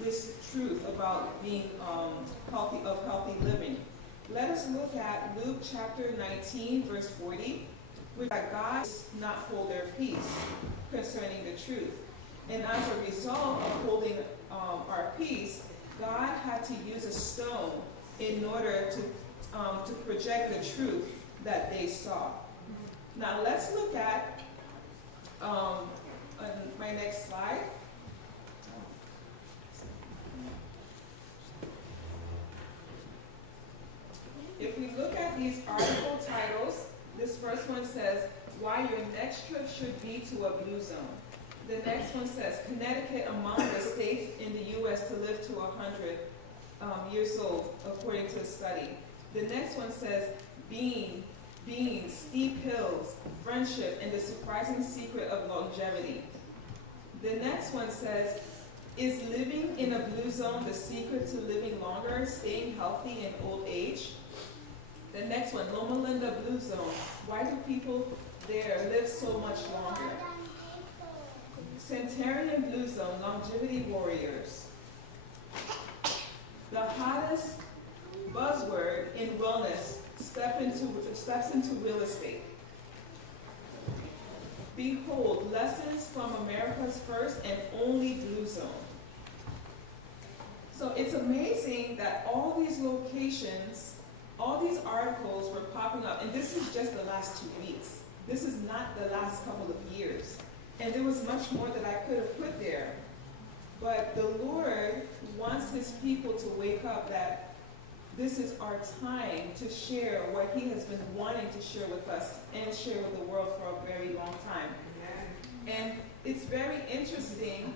this truth about being healthy living. Let us look at Luke chapter 19, verse 40, which that God does not hold their peace concerning the truth. And as a result of holding our peace, God had to use a stone in order to project the truth that they saw. Now let's look at on my next slide. If we look at these article titles, this first one says, why your next trip should be to a blue zone. The next one says, Connecticut among the states in the U.S. to live to 100 years old, according to a study. The next one says, beans, steep hills, friendship, and the surprising secret of longevity. The next one says, is living in a blue zone the secret to living longer, staying healthy in old age? The next one, Loma Linda Blue Zone. Why do people there live so much longer? Centenarian Blue Zone, longevity warriors. The hottest buzzword in wellness steps into real estate. Behold, lessons from America's first and only blue zone. So it's amazing that all these locations, all these articles were popping up, and this is just the last 2 weeks. This is not the last couple of years. And there was much more that I could have put there. But the Lord wants his people to wake up that this is our time to share what he has been wanting to share with us and share with the world for a very long time. And it's very interesting,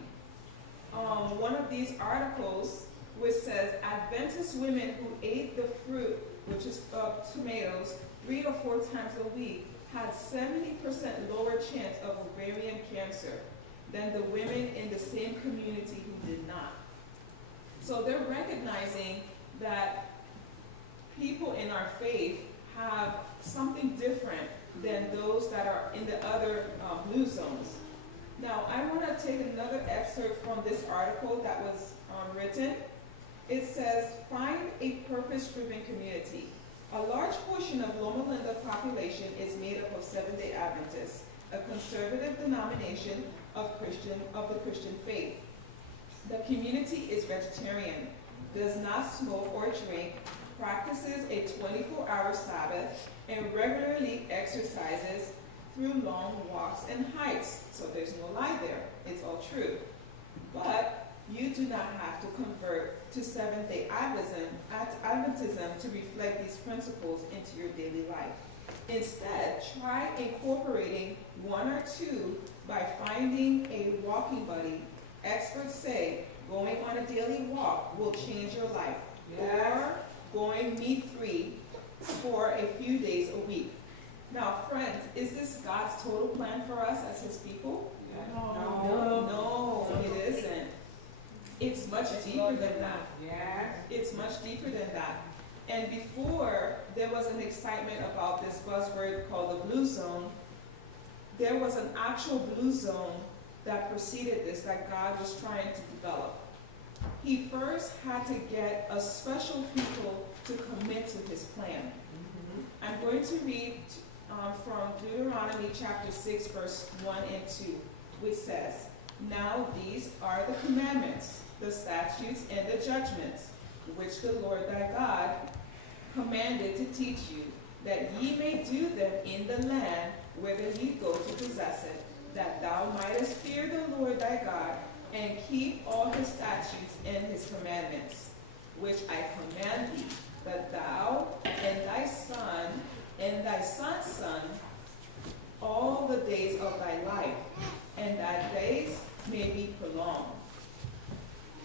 one of these articles which says Adventist women who ate the fruit, which is tomatoes, 3 or 4 times a week had 70% lower chance of ovarian cancer than the women in the same community who did not. So they're recognizing that people in our faith have something different than those that are in the other blue zones. Now, I want to take another excerpt from this article that was written. It says, find a purpose-driven community. A large portion of Loma Linda population is made up of Seventh-day Adventists, a conservative denomination of the Christian faith. The community is vegetarian, does not smoke or drink, practices a 24-hour Sabbath, and regularly exercises through long walks and hikes. So there's no lie there. It's all true. But you do not have to convert to Seventh-day Adventism to reflect these principles into your daily life. Instead, try incorporating 1 or 2 by finding a walking buddy. Experts say going on a daily walk will change your life. Yes. Or going meat-free for a few days a week. Now, friends, is this God's total plan for us as his people? No, it isn't. It's much deeper than that. Yes. It's much deeper than that. And before there was an excitement about this buzzword called the blue zone, there was an actual blue zone that preceded this that God was trying to develop. He first had to get a special people to commit to his plan. I'm going to read from Deuteronomy chapter 6, verse 1 and 2, which says, now these are the commandments, the statutes, and the judgments, which the Lord thy God commanded to teach you, that ye may do them in the land whither ye go to possess it, that thou mightest fear the Lord thy God, and keep all his statutes and his commandments, which I command thee, that thou and thy son and thy son's son all the days of thy life, and thy days may be prolonged.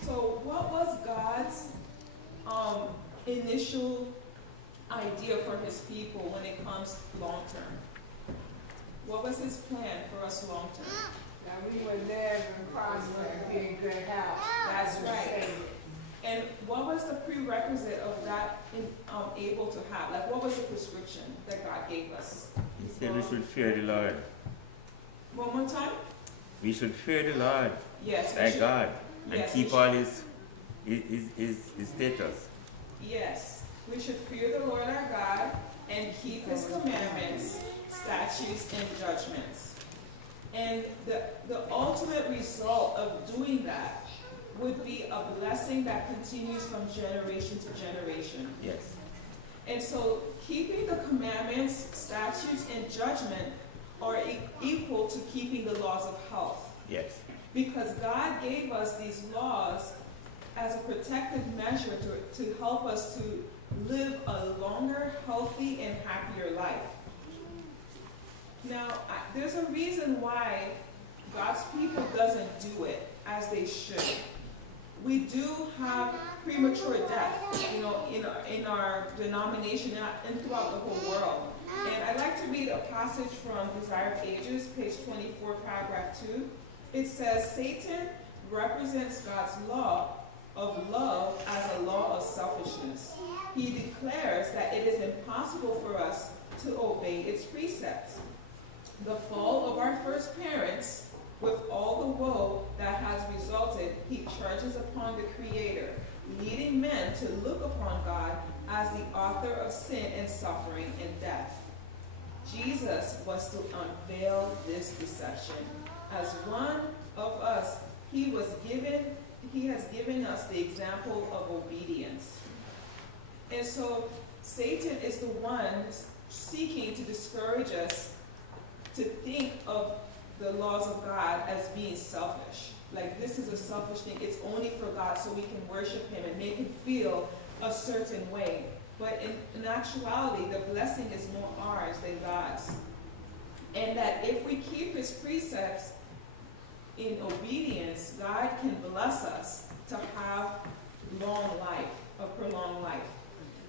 So what was God's initial idea for his people when it comes long term? What was his plan for us long term? That we would live and prosper and be in good health. That's right. And what was the prerequisite of that able to have? Like, what was the prescription that God gave us? He said we should fear the Lord. One more time? We should fear the Lord, yes, thy God, and yes, keep all his his status. Yes, we should fear the Lord our God and keep his commandments, statutes, and judgments. And the ultimate result of doing that would be a blessing that continues from generation to generation. Yes. And so keeping the commandments, statutes, and judgment are equal to keeping the laws of health. Yes. Because God gave us these laws as a protective measure to help us to live a longer, healthy, and happier life. Now, there's a reason why God's people doesn't do it as they should. We do have premature death, in our denomination and throughout the whole world. And I'd like to read a passage from Desire of Ages, page 24, paragraph 2. It says, Satan represents God's law of love as a law of selfishness. He declares that it is impossible for us to obey its precepts. The fall of our first parents, with all the woe that has resulted, he charges upon the Creator, leading men to look upon God as the author of sin and suffering and death. Jesus was to unveil this deception. As one of us, he has given us the example of obedience. And so Satan is the one seeking to discourage us to think of the laws of God as being selfish. Like, this is a selfish thing. It's only for God so we can worship him and make him feel a certain way. But in actuality, the blessing is more ours than God's. And that if we keep his precepts in obedience, God can bless us to have long life, a prolonged life.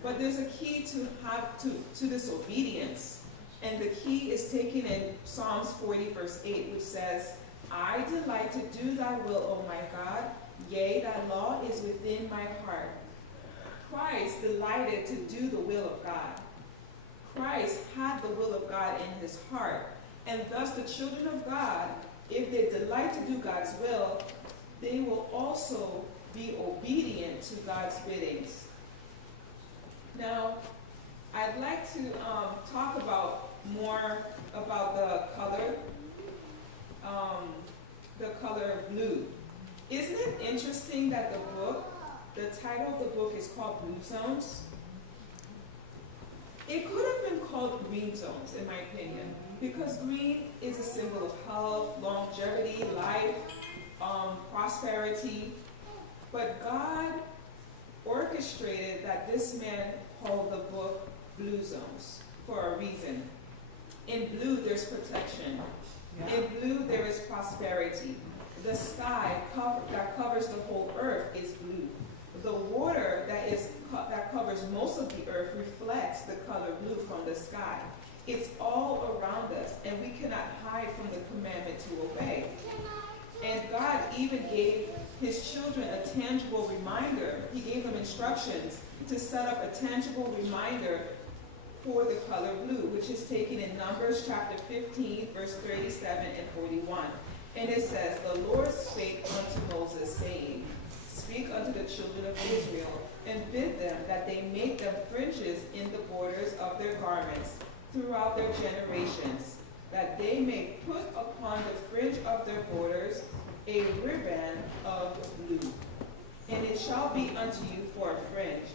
But there's a key to this obedience. And the key is taken in Psalms 40, verse 8, which says, I delight to do thy will, O my God. Yea, thy law is within my heart. Christ delighted to do the will of God. Christ had the will of God in his heart. And thus the children of God, if they delight to do God's will, they will also be obedient to God's biddings. Now, I'd like to talk more about the color blue. Isn't it interesting that the title of the book is called Blue Zones? It could have been called Green Zones, in my opinion, because green is a symbol of health, longevity, life, prosperity. But God orchestrated that this man called the book Blue Zones for a reason. In blue, there's protection. Yeah. In blue, there is prosperity. The sky that covers the whole earth is blue. The water that covers most of the earth reflects the color blue from the sky. It's all around us, and we cannot hide from the commandment to obey. And God even gave his children a tangible reminder. He gave them instructions to set up a tangible reminder for the color blue, which is taken in Numbers chapter 15, verse 37 and 41. And it says, The Lord spake unto Moses, saying, Speak unto the children of Israel, and bid them that they make them fringes in the borders of their garments throughout their generations, that they may put upon the fringe of their borders a ribbon of blue. And it shall be unto you for a fringe,